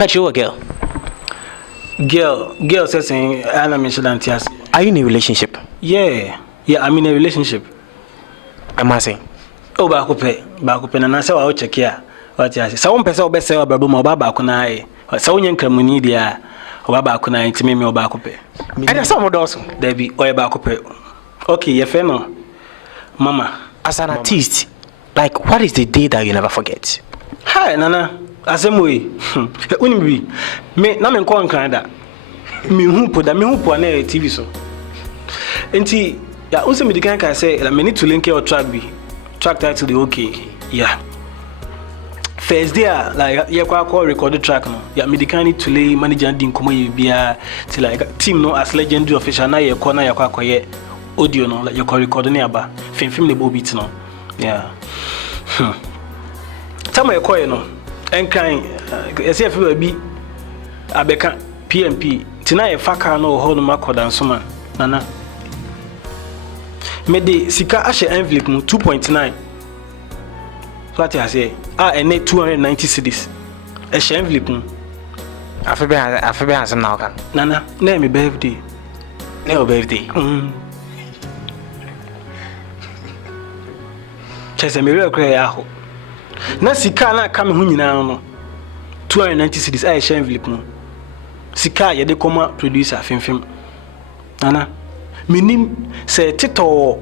But you a girl. Girl says saying Anna mentioned yes. Are you in a relationship? Yeah, I'm in a relationship. Am I saying? Oh, back up, and I say I'll check here. What you say? Some person will be say about Boba Bakunai. So young Cramuni, dear, or Bakunai to me or back up. And some of those, Debbie, or back up. Okay, your fellow, Mama. As an artist, like, what is the day that you never forget? Hi, Nana. Assemble. Unibi. Me, Naman Kwan Canada. Me who put that me who put on TV so. Enti, ya also me the can say, I need to link your track B. Track title the okay. Yeah. First day, like, you call record the track no. Ya me the can need to lay manager and Dinkomo Yubia till like team no as legendary official na your corner ya kwa audio no like you call record nearby. Film the beat no. Yeah. Tama you call no. Enkan SF will be Abeka PMP. Tonight a faka no hold makodan soma. Nana. Me de sika ashe envelope mu 2.9. What I say? And 290 cedis. Ashe envelope mu. Afabe has now can. Nana, na me birthday. No birthday. Chese me real cry aho. Na sika na ka me hu nyina no 290 cedis a share envelope no sika ye de koma producer fimfim nana minim se tito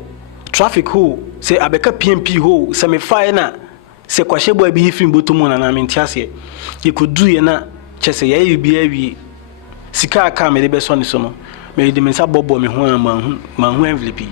traffic ho se abeka PMP ho se me fire na se kwahye bo abi hifim botomu na mentiase ye kodu ye na chese ye bi awie sika ka me de be so ne so no me de mensa bobo me ho ma hu envelope